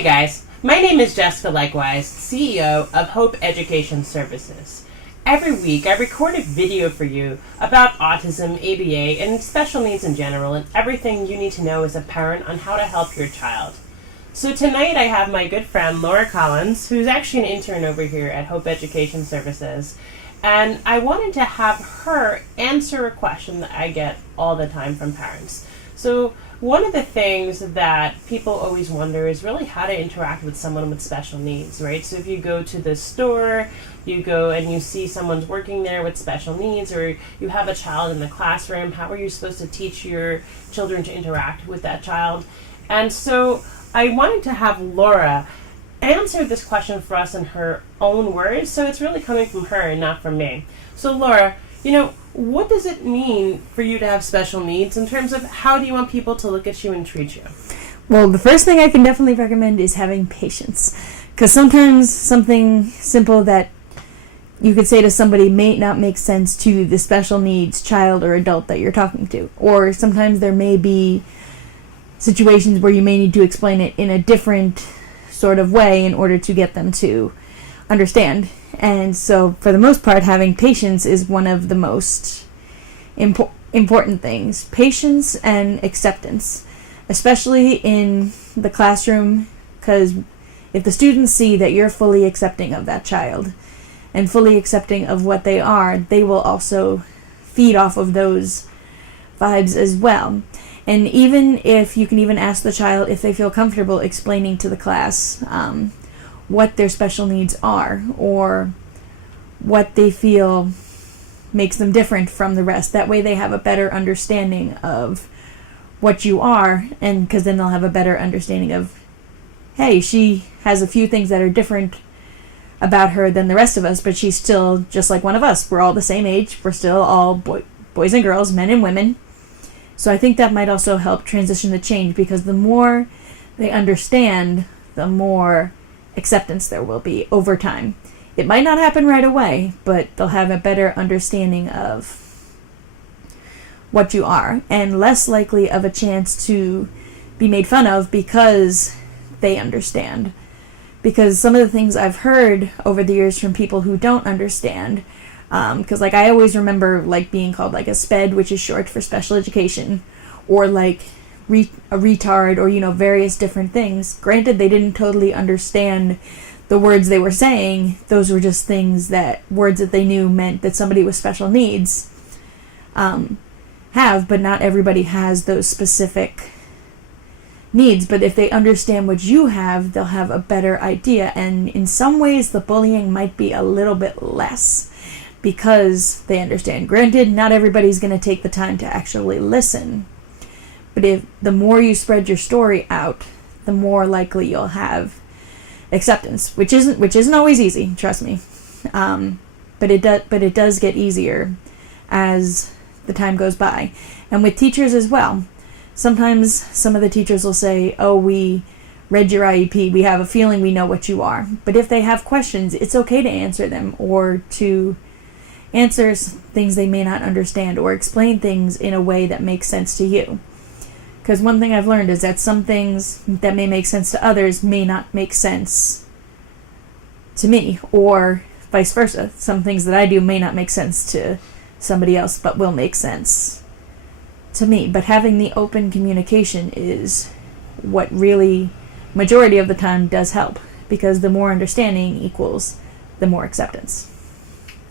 Hey guys, my name is Jessica Leichtweisz, CEO of Hope Education Services. Every week I record a video for you about autism, ABA, and special needs in general, and everything you need to know as a parent on how to help your child. So tonight I have my good friend Laura Collins, who's actually an intern over here at Hope Education Services, and I wanted to have her answer a question that I get all the time from parents. So one of the things that people always wonder is really how to interact with someone with special needs, right? So if you go to the store, you go and you see someone's working there with special needs, or you have a child in the classroom, how are you supposed to teach your children to interact with that child? And so I wanted to have Laura answer this question for us in her own words, so it's really coming from her and not from me. So Laura, what does it mean for you to have special needs in terms of how do you want people to look at you and treat you? Well, the first thing I can definitely recommend is having patience. Because sometimes something simple that you could say to somebody may not make sense to the special needs child or adult that you're talking to. Or sometimes there may be situations where you may need to explain it in a different sort of way in order to get them to understand. And so, for the most part, having patience is one of the most important things. Patience and acceptance, especially in the classroom, because if the students see that you're fully accepting of that child and fully accepting of what they are, they will also feed off of those vibes as well. And even if you can even ask the child if they feel comfortable explaining to the class what their special needs are or what they feel makes them different from the rest. That way they have a better understanding of what you are, and because then they'll have a better understanding of, hey, she has a few things that are different about her than the rest of us, but she's still just like one of us. We're all the same age. We're still all boys and girls, men and women. So I think that might also help transition the change, because the more they understand, the more acceptance there will be over time. It might not happen right away, but they'll have a better understanding of what you are and less likely of a chance to be made fun of because they understand. Because some of the things I've heard over the years from people who don't understand, because I always remember being called a SPED, which is short for special education, or a retard, or various different things. Granted, they didn't totally understand the words they were saying. Those were just words that they knew meant that somebody with special needs have, but not everybody has those specific needs. But if they understand what you have, they'll have a better idea, and in some ways the bullying might be a little bit less because they understand. Granted, not everybody's going to take the time to actually listen, but if the more you spread your story out, the more likely you'll have acceptance, which isn't always easy, trust me. But it does get easier as the time goes by. And with teachers as well. Sometimes some of the teachers will say, "Oh, we read your IEP, we have a feeling we know what you are." But if they have questions, it's okay to answer them, or to answer things they may not understand, or explain things in a way that makes sense to you. Because one thing I've learned is that some things that may make sense to others may not make sense to me, or vice versa. Some things that I do may not make sense to somebody else, but will make sense to me. But having the open communication is what really, majority of the time, does help, because the more understanding equals the more acceptance.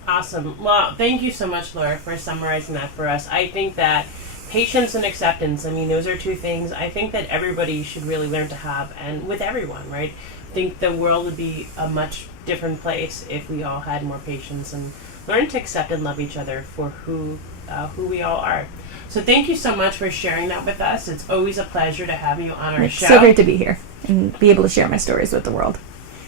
Awesome. Well, thank you so much, Laura, for summarizing that for us. I think that patience and acceptance, those are two things I think that everybody should really learn to have, and with everyone, right? I think the world would be a much different place if we all had more patience and learned to accept and love each other for who we all are. So thank you so much for sharing that with us. It's always a pleasure to have you on our show. It's so great to be here and be able to share my stories with the world.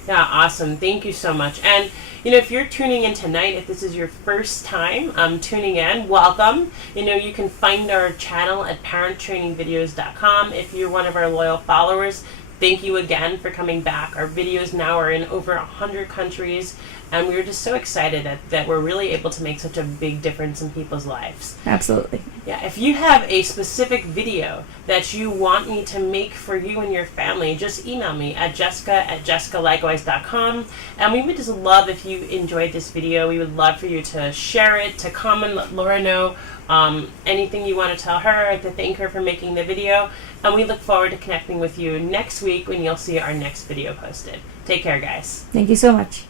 Yeah, awesome. Thank you so much. And, if you're tuning in tonight, if this is your first time tuning in, welcome. You can find our channel at parenttrainingvideos.com. If you're one of our loyal followers, thank you again for coming back. Our videos now are in over 100 countries, And we were just so excited that we're really able to make such a big difference in people's lives. Absolutely. Yeah, if you have a specific video that you want me to make for you and your family, just email me at jessica@jessicaleichtweisz.com. And we would just love if you enjoyed this video. We would love for you to share it, to comment, let Laura know anything you want to tell her, to thank her for making the video. And we look forward to connecting with you next week when you'll see our next video posted. Take care, guys. Thank you so much.